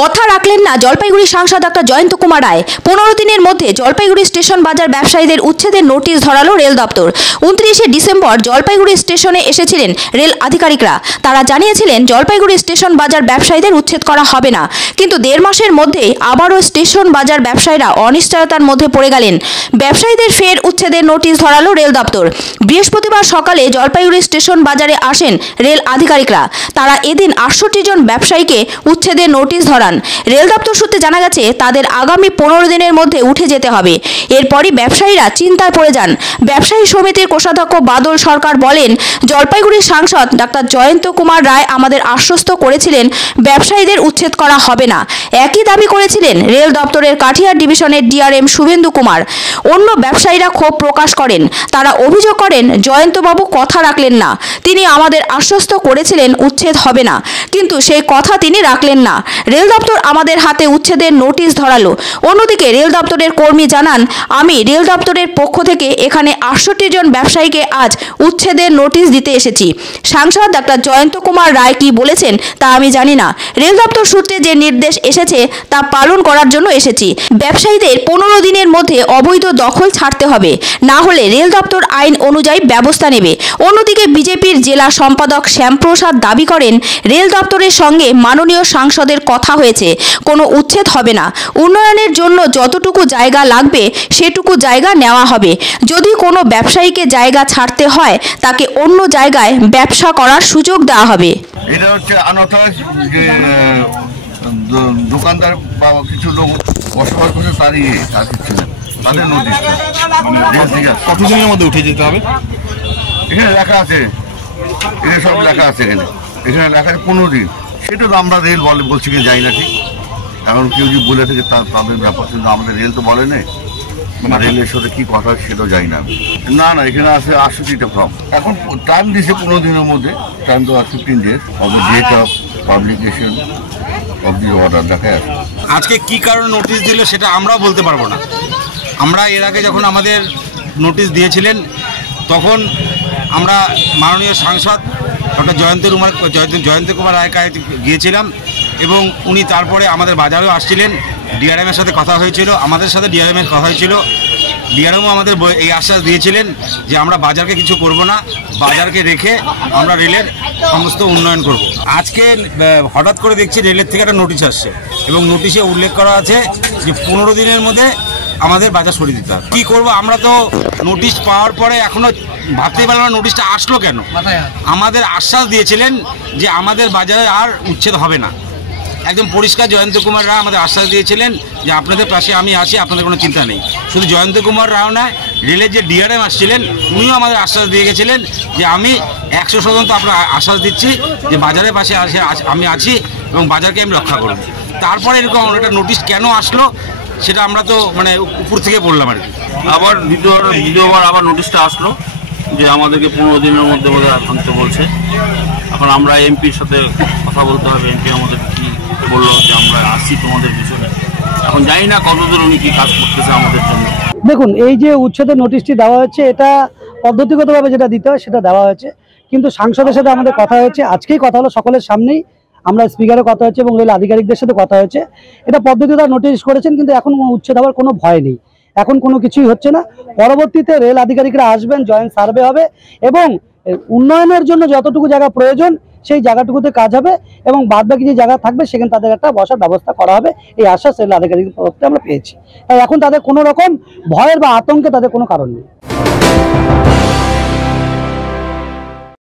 কথা রাখলেন না জলপাইগুড়ি সাংসদ ডক্টর জয়ন্ত কুমার রায়। 15 দিনের মধ্যে জলপাইগুড়ি স্টেশন বাজার ব্যবসায়ীদের উচ্ছেদের নোটিশ ধরালো রেল দপ্তর। 29 ডিসেম্বর জলপাইগুড়ি স্টেশনে এসেছিলেন রেল আধিকারিকরা। তারা জানিয়েছিলেন জলপাইগুড়ি স্টেশন বাজার ব্যবসায়ীদের উচ্ছেদ করা হবে না, কিন্তু 1.5 মাসের মধ্যে আবারও স্টেশন বাজার ব্যবসায়ীরা অনিশ্চয়তার মধ্যে পড়ে গেলেন। ব্যবসায়ীদের ফের উচ্ছেদের নোটিশ ধরালো রেল দপ্তর। বৃহস্পতিবার সকালে জলপাইগুড়ি স্টেশন বাজারে আসেন রেল আধিকারিকরা। তারা এদিন 68 জন ব্যবসায়ীকে উচ্ছেদের নোটিশ ধরান। রেল দপ্তর সূত্রে জানা গেছে তাদের আগামী 15 দিনের মধ্যে উঠে যেতে হবে। এরপরই ব্যবসায়ীরা চিন্তায় পড়ে যান। ব্যবসায়ী সমিতির কোষাধ্যক্ষ বাদল সরকার বলেন, জলপাইগুড়ির সাংসদ ডক্টর জয়ন্ত কুমার রায় আমাদের আশ্বস্ত করেছিলেন ব্যবসায়ীদের উচ্ছেদ করা হবে না। একই দাবি করেছিলেন রেল দপ্তরের কাঠিয়ার ডিভিশনের ডিআরএম শুভেন্দু কুমার। অন্য ব্যবসায়ীরা ক্ষোভ প্রকাশ করেন। তারা অভিযোগ করেন জয়ন্তবাবু কথা রাখলেন না। তিনি আমাদের আশ্বস্ত করেছিলেন উচ্ছেদ হবে না, কিন্তু সেই কথা তিনি রাখলেন না। রেল দপ্তর আমাদের হাতে উচ্ছেদের নোটিশ ধরালো। অন্যদিকে রেল দপ্তরের কর্মী জানান, আমি রেল দপ্তরের পক্ষ থেকে এখানে 68 জন ব্যবসায়ীকে আজ উচ্ছেদের নোটিশ দিতে এসেছি। সাংসদ ডক্টর জয়ন্ত কুমার রায় কি বলেছেন তা আমি জানি না। রেল দপ্তর সূত্রে যে নির্দেশ এসেছে তা পালন করার জন্য এসেছি। ব্যবসায়ীদের 15 দিনের মধ্যে অবৈধ দখল ছাড়তে হবে, না হলে রেল দপ্তর আইন অনুযায়ী ব্যবস্থা নেবে। অন্যদিকে বিজেপির জেলা সম্পাদক শ্যামপ্রসাদ দাবি করেন, রেল দপ্তরের সঙ্গে মাননীয় সাংসদের কথা হয়েছে, কোনো উচ্ছেদ হবে না। উন্নয়নের জন্য যতটুকু জায়গা লাগবে সেটুকু জায়গা নেওয়া হবে। যদি কোনো ব্যবসায়ীকে জায়গা ছাড়তে হয় তাকে অন্য জায়গায় ব্যবসা করার সুযোগ দেওয়া হবে। এটা হচ্ছে অনথরাইজ যে দোকানদার বা কিছু লোক বসবাস করছে তাদের নোটিশ। কতদিনের মধ্যে উঠে যেতে হবে এখানে লেখা আছে, এখানে সব লেখা আছে। এখানে লেখা আছে 15 দিন। সেটা তো আমরা রেল বলছি কি যাই না, ঠিক। এখন কেউ যদি বলে থাকে তাদের ব্যাপার, কিন্তু আমাদের রেল তো বলে নেই। রেলের সাথে কি কথা সেটাও যাই না। না এখানে আছে 80টা ফর্ম। এখন টাইম দিয়েছে 15 দিনের মধ্যে। টাইম তো 15 days of the date of publication of the order দেখা আছে। আজকে কি কারণে নোটিশ দিল সেটা আমরাও বলতে পারবো না। আমরা এর আগে যখন আমাদের নোটিশ দিয়েছিলেন তখন আমরা মাননীয় সাংসদ ডক্টর জয়ন্ত কুমার রায়ের কাছে গিয়েছিলাম এবং উনি তারপরে আমাদের বাজারেও আসছিলেন। ডিআরএমের সাথে কথা হয়েছিল, আমাদের সাথে ডিআরএমের কথা হয়েছিল। ডিআরএমও আমাদের এই আশ্বাস দিয়েছিলেন যে আমরা বাজারকে কিছু করব না, বাজারকে রেখে আমরা রেলের সমস্ত উন্নয়ন করব। আজকে হঠাৎ করে দেখছি রেলের থেকে একটা নোটিশ আসছে এবং নোটিশে উল্লেখ করা আছে যে 15 দিনের মধ্যে আমাদের বাজার সরিয়ে দিতে হবে। কী করবো, আমরা তো নোটিশ পাওয়ার পরে এখনও ভাবতেই পারলাম না নোটিশটা আসলো কেন। আমাদের আশ্বাস দিয়েছিলেন যে আমাদের বাজারে আর উচ্ছেদ হবে না। একদম পরিষ্কার জয়ন্ত কুমার রায় আমাদের আশ্বাস দিয়েছিলেন যে আপনাদের পাশে আমি আছি, আপনাদের কোনো চিন্তা নেই। শুধু জয়ন্ত কুমার রাও নয়, রেলের যে ডিআরএম আসছিলেন উনিও আমাদের আশ্বাস দিয়ে গেছিলেন যে আমি 100% আপনার আশ্বাস দিচ্ছি যে বাজারের পাশে আমি আছি এবং বাজারকে আমি রক্ষা করব। তারপরে এরকম একটা নোটিশ কেন আসলো সেটা আমরা তো মানে উপর থেকে বললাম আর কি। আবার দ্বিতীয়বার আবার নোটিশটা আসলো যে আমাদেরকে 15 দিনের মধ্যে আনতে বলছে। এখন আমরা এমপির সাথে কথা বলতে হবে। এমপি আমাদের কি বললো যে আমরা আসছি তোমাদের পিছনে। এখন জানি না কতদূর উনি কি কাজ করতেছে আমাদের জন্য। দেখুন, এই যে উচ্ছেদের নোটিশটি দেওয়া হয়েছে এটা পদ্ধতিগতভাবে যেটা দিতে হয় সেটা দেওয়া হয়েছে, কিন্তু সাংসদের সাথে আমাদের কথা হয়েছে। আজকেই কথা হলো, সকলের সামনেই আমরা স্পিকারের কথা হচ্ছে এবং রেল আধিকারিকদের সাথে কথা হয়েছে। এটা পদ্ধতিটা নোটিশ করেছেন, কিন্তু এখন উচ্ছেদ হওয়ার কোনো ভয় নেই। এখন কোনো কিছুই হচ্ছে না। পরবর্তীতে রেল আধিকারিকরা আসবেন, জয়েন্ট সার্ভে হবে এবং উন্নয়নের জন্য যতটুকু জায়গা প্রয়োজন সেই জায়গাটুকুতে কাজ হবে এবং বাদবাকি যে জায়গা থাকবে সেখানে তাদের একটা বসার ব্যবস্থা করা হবে। এই আশ্বাস রেল আধিকারিকের তরফ থেকে আমরা পেয়েছি। তাই এখন তাদের কোনো রকম ভয়ের বা আতঙ্কে তাদের কোনো কারণ নেই।